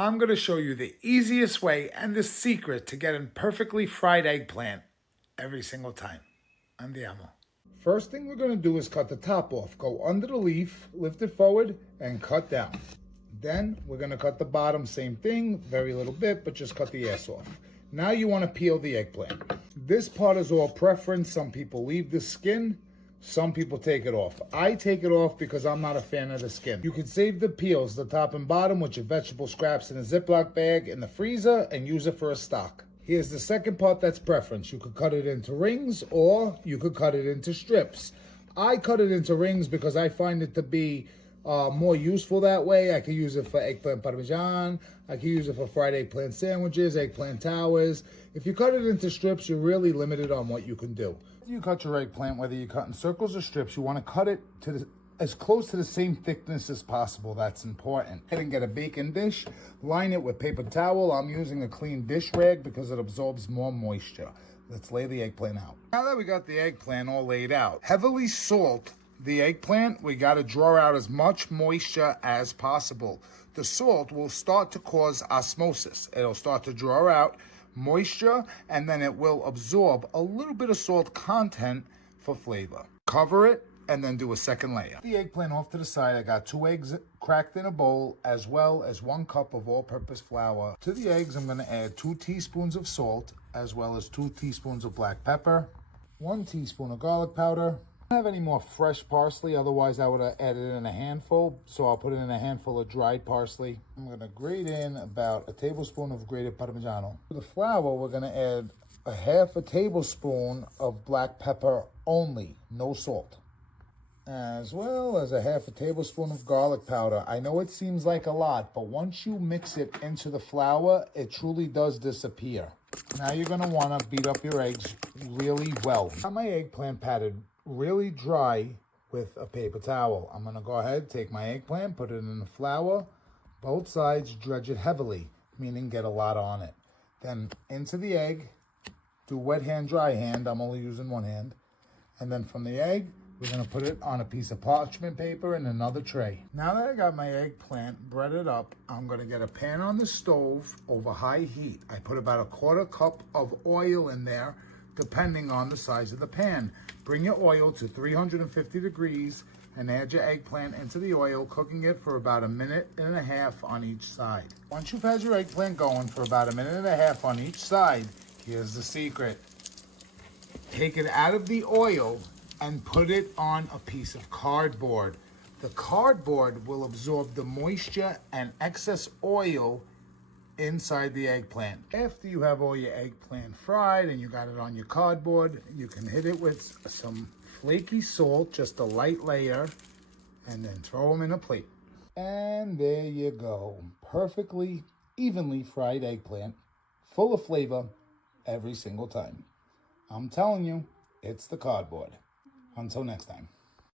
I'm going to show you the easiest way and the secret to getting perfectly fried eggplant every single time. Andiamo. First thing we're going to do is cut the top off. Go under the leaf, lift it forward, and cut down. Then we're going to cut the bottom, same thing, very little bit, but just cut the ass off. Now you want to peel the eggplant. This part is all preference. Some people leave the skin. Some people take it off. I take it off because I'm not a fan of the skin. You can save the peels, the top and bottom, with your vegetable scraps in a Ziploc bag in the freezer and use it for a stock. Here's the second part that's preference. You could cut it into rings or you could cut it into strips. I cut it into rings because I find it to be more useful that way. I could use it for eggplant parmesan. I could use it for fried eggplant sandwiches, eggplant towers. If you cut it into strips, you're really limited on what you can do. After you cut your eggplant, whether you cut in circles or strips, you want to cut it to as close to the same thickness as possible. That's important. And get a baking dish, line it with paper towel. I'm using a clean dish rag because it absorbs more moisture. Let's lay the eggplant out. Now that we got the eggplant all laid out, heavily salt the eggplant. We got to draw out as much moisture as possible. The salt will start to cause osmosis. It'll start to draw out moisture, and then it will absorb a little bit of salt content for flavor. Cover it and then do a second layer. The eggplant off to the side. I got 2 eggs cracked in a bowl, as well as 1 cup of all-purpose flour. To the eggs, I'm going to add 2 teaspoons of salt, as well as 2 teaspoons of black pepper, 1 teaspoon of garlic powder. I don't have any more fresh parsley, otherwise I would have added in a handful, so I'll put it in a handful of dried parsley. I'm going to grate in about a tablespoon of grated Parmigiano. For the flour, we're going to add a half a tablespoon of black pepper only, no salt, as well as a half a tablespoon of garlic powder. I know it seems like a lot, but once you mix it into the flour, it truly does disappear. Now you're going to want to beat up your eggs really well. I got my eggplant patted really dry with a paper towel. I'm going to go ahead, take my eggplant, put it in the flour, both sides, dredge it heavily, meaning get a lot on it. Then into the egg, do wet hand, dry hand. I'm only using one hand. And then from the egg, we're going to put it on a piece of parchment paper in another tray. Now that I got my eggplant breaded up, I'm going to get a pan on the stove over high heat. I put about 1/4 cup of oil in there, depending on the size of the pan. Bring your oil to 350 degrees and add your eggplant into the oil, cooking it for about 1.5 minutes on each side. Once you've had your eggplant going for about 1.5 minutes on each side, here's the secret. Take it out of the oil and put it on a piece of cardboard. The cardboard will absorb the moisture and excess oil inside the eggplant. After you have all your eggplant fried and you got it on your cardboard, you can hit it with some flaky salt, just a light layer, and then throw them in a plate. And there you go. Perfectly, evenly fried eggplant, full of flavor every single time. I'm telling you, it's the cardboard. Until next time.